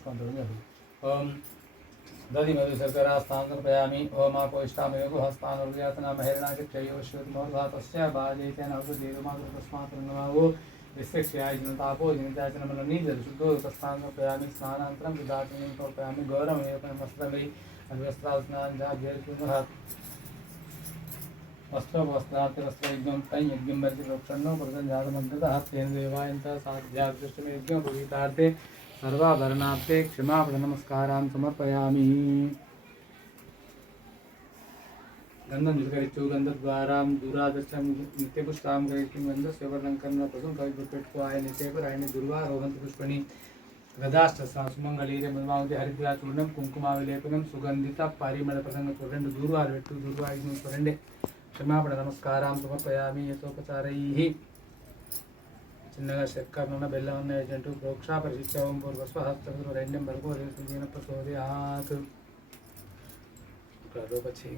पुष्पं ओम दधि मधु शर्करा स्थानर्पयामि ओम आपोष्टामयो हस्तानुर्व्यातना महिरणाक्षयोश्वतमोर्धातस्य बाजेतेन औषधेयमातस्मात् नमो विशिष्याय जनतापो जनताचन मननीजल शुद्धो तस्थानर्पयामि स्नानान्तरं विदातनीं तर्पयामि गौरवमेकमस्त्रमे अन्वस्त्रास्नान् जाभ्यर्पुनः वस्त्रवस्त्रात्यवस्त्रयज्ञं तैयज्ञं वर्जिप्रोक्षणो प्रसञ्जातमन्ततः तेन देवायन्तः साध्यादृष्टमेज्ञं पूजितार्थे सर्वाभरणार्थे क्षमापणनमस्कारान् समर्पयामि गन्धं निर्गरिच्छु गन्धद्वारां दूरादर्शं नित्यपुष्टां गरिष्ठं गन्धस्य वर्णङ्कर्ण प्रसं कविपेट्कुआय नित्यपरायणे दुर्वारोहन्ति पुष्पणि गदाष्टसा सुमङ्गलीरे मधुमावति हरिद्राचूर्णं कुङ्कुमाविलेपनं सुगन्धित पारिमलप्रसङ्गचूर्णं दूर्वार्वेट्टु दूर्वायुग्नं स्वरण्डे क्षमापण नमस्कारां समर्पयामि यथोपचारैः చిన్నగా శక్కర్ణ బెల్లవన్న ఏజెంటు ప్రోక్షా పరిశిత్యం పూర్వస్వహస్తరెండం వరకు సంజీన ప్రచోదయాత్ రూపచ్చి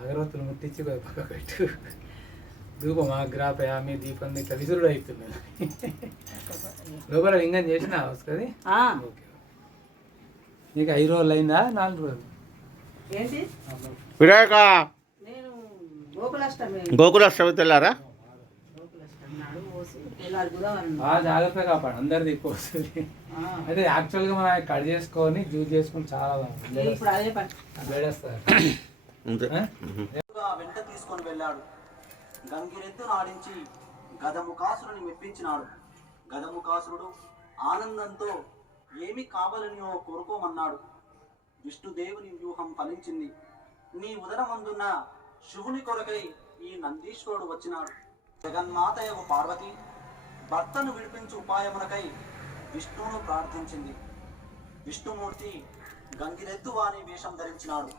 అగరవత్తులు ముట్టించి పక్క పెట్టు ధూపం ఆగ్రాపయామి దీపం ఇట్లా విసురుడు అవుతున్నాను లోపల లింగం చేసిన వస్తుంది ఓకే నీకు 5 రోజులు అయిందా 4 రోజులు ఏంటి వినాయక గోకులాష్టమి తెల్లారా జాగ్రత్తగా కాపాడు అందరిది వస్తుంది అయితే యాక్చువల్గా మనం కట్ చేసుకొని జ్యూస్ చేసుకుని చాలా వెంట తీసుకొని వెళ్ళాడు. గంగిరెద్దును ఆడించి గదముఖాసురుని మెప్పించినాడు. గదముఖాసురుడు ఆనందంతో ఏమి కావాలనియో కోరుకోమన్నాడు. విష్ణుదేవుని వ్యూహం ఫలించింది. నీ ఉదరమందున్న శివుని కొరకై ఈ నందీశ్వరుడు వచ్చినాడు. జగన్మాతయగు పార్వతి భర్తను విడిపించు ఉపాయమునకై విష్ణువును ప్రార్థించింది. విష్ణుమూర్తి గంగిరెద్దు వాని వేషం ధరించినాడు.